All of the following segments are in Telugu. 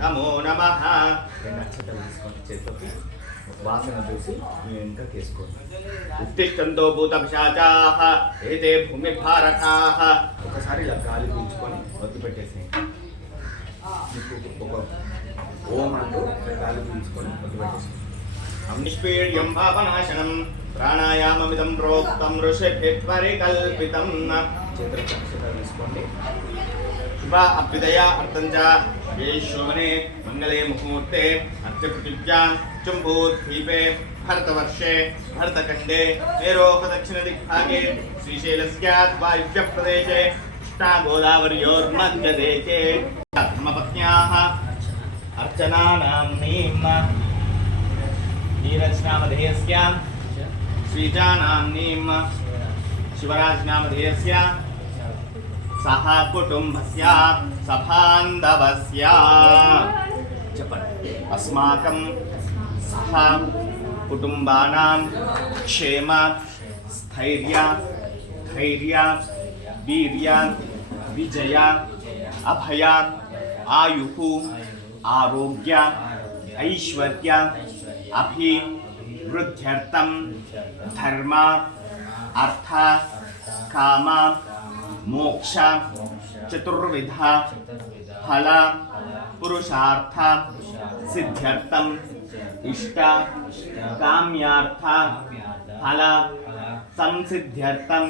నమో నమః. రెండు అక్షతలు తీసుకొని చేతికి వాసన చూసి మీ వెనుక తీసుకోండి. ఉత్తిష్టంతో భూత పిశాచాః ఏతే భూమిభారకాః. ఒకసారి ఇలా గాలి పీల్చుకొని వదిలిపెట్టేసేయండి. ఒక ఓం అంటూ గాలి పీల్చుకొని వదిలిపెట్టేసేయండి. నిష్పీడ్యం పాపనాశనం ప్రాణాయామమిదం ప్రోక్తం ఋషిభిః పరికల్పితం. చేతులకు అక్షతలు తీసుకోండి. శుభ అభ్యుదయ అర్థంచ శోభనే మంగళే ముహూర్తే అర్చపృథివ్యాం చుంబూద్వీపే భరతవర్షే భరతఖండే మేరోప దక్షిణ దిగ్భాగే శ్రీశైలస్యాద్ వాయువ్య ప్రదేశే కృష్ణా గోదావర్యోర్మధ్యదేశే ధర్మపత్న్యాః అర్చనానామ్నీం నీరజ్నామధేయస్య శ్రీజానామ్నీం శివరాజ్నామధేయస్య సహ కుటుంబస్య సభాంధవస్య. చెప్పండి. అస్మాకం సహ కుటుంబానాం క్షేమ స్థైర్య ధైర్య వీర్య విజయ అభయ ఆయు ఆరోగ్య ఐశ్వర్య అభివృద్ధ్యర్థం ధర్మ అర్థ కామ మోక్ష చతుర్విధ ఫల పురుషార్థ సిద్ధ్యర్థం ఇష్ట కామ్యార్థ ఫల సంసిద్ధ్యర్థం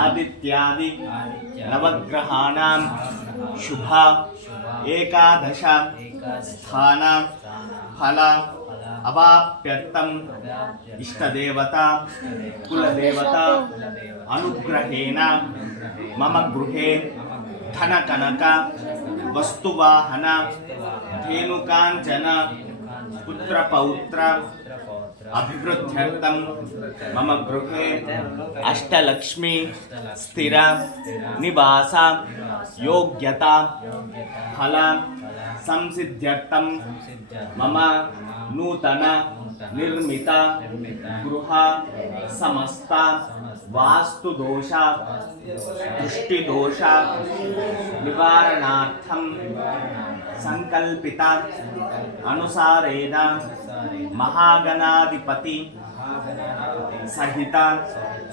ఆదిత్యాది నవగ్రహాణాం శుభ ఏకాదశ స్థాన ఫల అవాప్యర్థం ఇష్టదేవత కులదేవత అనుగ్రహేణ మమ గృహే ధన కనక వస్తువాహన ధేనుకాంచన పుత్రపౌత్ర అభివృద్ధ్యర్థం మమ గృహే అష్టలక్ష్మి స్థిర నివాస యోగ్యత ఫల సంసిద్ధ్యర్థం మమ నూతన నిర్మిత గృహ సమస్త వాస్తు దోష దృష్టి దోష నివారణార్థం సంకల్పిత అనుసారేణ మహాగణాధిపతి సహిత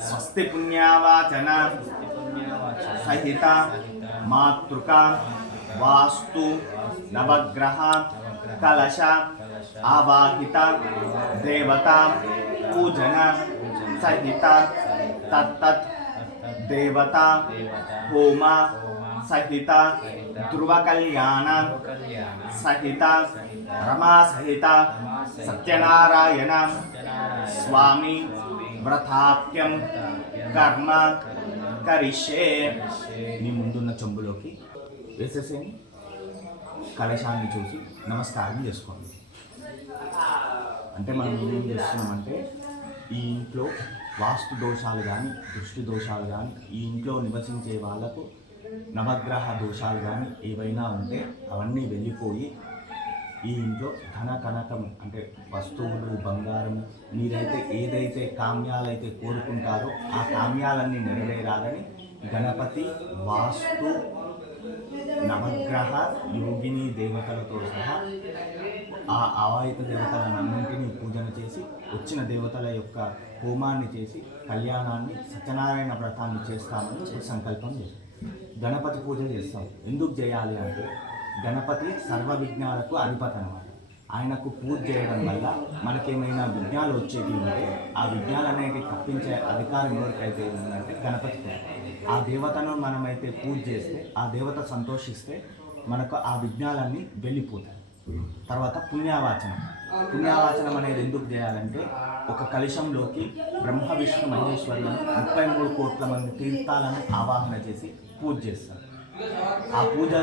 స్వస్తి పుణ్యవాచన సహిత మాతృక వాస్తు నవగ్రహ కలశ ఆవాహిత దేవత పూజన సహిత తత్తత్ దేవత హోమ సహిత ధ్రువ కళ్యాణ సహిత రమా సహిత సత్యనారాయణ స్వామి వ్రతాప్యం కర్మ కరిష్యే. నీ ముందున్న చెంబులోకి వేసేసేయండి. కలశాన్ని చూసి నమస్కారం చేసుకోండి. అంటే మనం ఏం చేస్తున్నామంటే ఈ ఇంట్లో వాస్తు దోషాలు కానీ దృష్టి దోషాలు కానీ ఈ ఇంట్లో నివసించే వాళ్ళకు నవగ్రహ దోషాలు కానీ ఏవైనా ఉంటే అవన్నీ వెళ్ళిపోయి ఈ ఇంట్లో ధన కనకం అంటే వస్తువులు బంగారం మీరైతే ఏదైతే కామ్యాలైతే కోరుకుంటారో ఆ కామ్యాలన్నీ నెరవేరాలని గణపతి వాస్తు నవగ్రహ యోగిని దేవతలతో సహా ఆ ఆవాహిత దేవతలన్నింటినీ పూజన చేసి వచ్చిన దేవతల యొక్క హోమాన్ని చేసి కళ్యాణాన్ని సత్యనారాయణ వ్రతాన్ని చేస్తామని సంకల్పం చేస్తాం. గణపతి పూజ చేస్తాం. ఎందుకు చేయాలి అంటే గణపతి సర్వ విఘ్నాలకు అధిపతి అన్నమాట. ఆయనకు పూజ చేయడం వల్ల మనకేమైనా విఘ్నాలు వచ్చేవి ఉంటే ఆ విఘ్నాలు అనేవి తప్పించే అధికారం ఎవరికైతే ఉందంటే గణపతి పూజ. ఆ దేవతను మనమైతే పూజ చేస్తే ఆ దేవత సంతోషిస్తే మనకు ఆ విఘ్నాలన్నీ వెళ్ళిపోతాయి. తర్వాత పుణ్యావాచనం. పుణ్యావాచనం అనేది ఎందుకు చేయాలంటే ఒక కలశంలోకి బ్రహ్మ విష్ణు మహేశ్వరులను 33 కోట్ల మంది తీర్థాలను ఆవాహన చేసి పూజ చేస్తారు. ఆ పూజ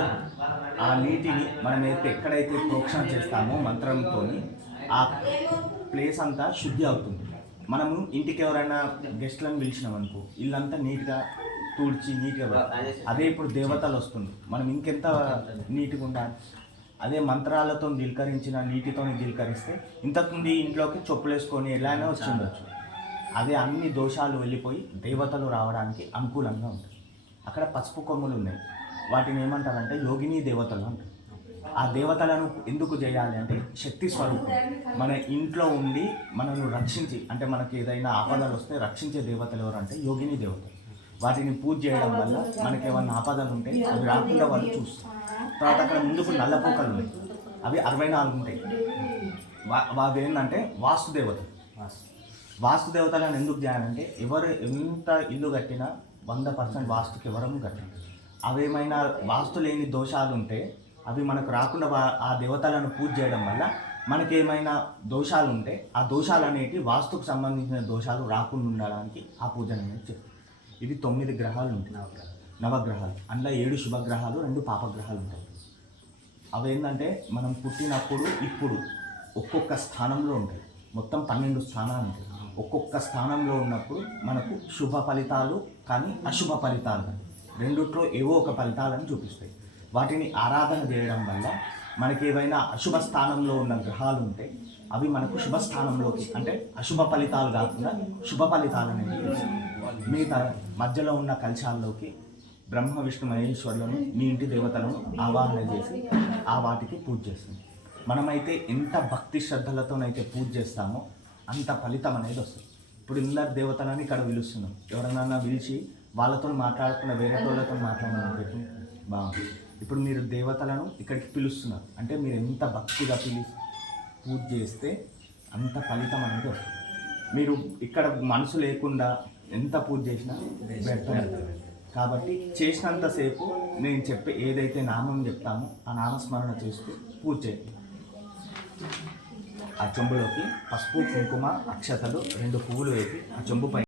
ఆ నీటిని మనమైతే ఎక్కడైతే ప్రోక్షణ చేస్తామో మంత్రంతో ఆ ప్లేస్ అంతా శుద్ధి అవుతుంది. మనము ఇంటికి ఎవరైనా గెస్ట్లను పిలిచినాం అనుకో ఇల్లంతా నీట్గా తుడిచి నీట్గా అదే ఇప్పుడు దేవతలు వస్తుంది మనం ఇంకెంత నీట్గా ఉండాలి. అదే మంత్రాలతో గిల్కరించిన నీటితో గిల్కరిస్తే ఇంతకుముందు ఇంట్లోకి చెప్పులేసుకొని ఎలానే వచ్చిండొచ్చు. అదే అన్ని దోషాలు వెళ్ళిపోయి దేవతలు రావడానికి అనుకూలంగా ఉంటుంది. అక్కడ పసుపు కొమ్ములు ఉన్నాయి, వాటిని ఏమంటారంటే యోగిని దేవతలు అంటారు. ఆ దేవతలను ఎందుకు చేయాలి అంటే శక్తి స్వరూపం. మన ఇంట్లో ఉండి మనల్ని రక్షించి, అంటే మనకి ఏదైనా ఆపదలు వస్తే రక్షించే దేవతలు ఎవరంటే యోగిని దేవతలు. వాటిని పూజ చేయడం వల్ల మనకి ఏమన్నా ఆపదలు ఉంటే అవి రాకుండా వాళ్ళు చూస్తారు. తర్వాత అక్కడ ముందుకు నల్లపూకలు ఉన్నాయి, అవి 64 ఉంటాయి. అవి ఏంటంటే వాస్తు దేవతలను ఎందుకు చేయాలంటే ఎవరు ఎంత ఇల్లు కట్టినా 100% వాస్తుకి ఎవరము కట్టాలి. అవేమైనా వాస్తు లేని దోషాలు ఉంటే అవి మనకు రాకుండా ఆ దేవతలను పూజ చేయడం వల్ల మనకేమైనా దోషాలు ఉంటే ఆ దోషాలు అనేవి వాస్తుకు సంబంధించిన దోషాలు రాకుండా ఉండడానికి ఆ పూజ అనేది చెప్తాం. ఇవి 9 గ్రహాలు ఉంటాయి, నవగ్రహాలు. అందులో 7 శుభగ్రహాలు, 2 పాపగ్రహాలు ఉంటాయి. అవేంటంటే మనం పుట్టినప్పుడు ఇప్పుడు ఒక్కొక్క స్థానంలో ఉంటాయి. మొత్తం 12 స్థానాలు ఉంటాయి. ఒక్కొక్క స్థానంలో ఉన్నప్పుడు మనకు శుభ ఫలితాలు కానీ అశుభ ఫలితాలు కానీ రెండిట్లో ఏవో ఒక ఫలితాలను చూపిస్తాయి. వాటిని ఆరాధన చేయడం వల్ల మనకి ఏవైనా అశుభ స్థానంలో ఉన్న గ్రహాలు ఉంటే అవి మనకు శుభస్థానంలోకి, అంటే అశుభ ఫలితాలు కాకుండా శుభ ఫలితాలు అనేవి మిగతా మధ్యలో ఉన్న కలశాల్లోకి బ్రహ్మ విష్ణు మహేశ్వరులను, మీ ఇంటి దేవతలను ఆవాహన చేసి ఆ వాటికి పూజ చేస్తుంది. మనమైతే ఎంత భక్తి శ్రద్ధలతోనైతే పూజ చేస్తామో అంత ఫలితం అనేది వస్తుంది. ఇప్పుడు ఇందరు దేవతలని ఇక్కడ పిలుస్తున్నాం, ఎవరైనా పిలిచి వాళ్ళతో మాట్లాడకుండా వేరే వాళ్ళతో మాట్లాడాలని బాగుంది. ఇప్పుడు మీరు దేవతలను ఇక్కడికి పిలుస్తున్నారు అంటే మీరు ఎంత భక్తిగా పూజ చేస్తే అంత ఫలితం అనేది వస్తుంది. మీరు ఇక్కడ మనసు లేకుండా ఎంత పూజ చేసినా బెటర్. కాబట్టి చేసినంతసేపు నేను చెప్పే ఏదైతే నామం చెప్తామో ఆ నామస్మరణ చేస్తూ పూజ చేయండి. ఆ చెంబులోకి పసుపు, కుంకుమ, అక్షతలు, 2 పువ్వులు వేసి ఆ చెంబు పైన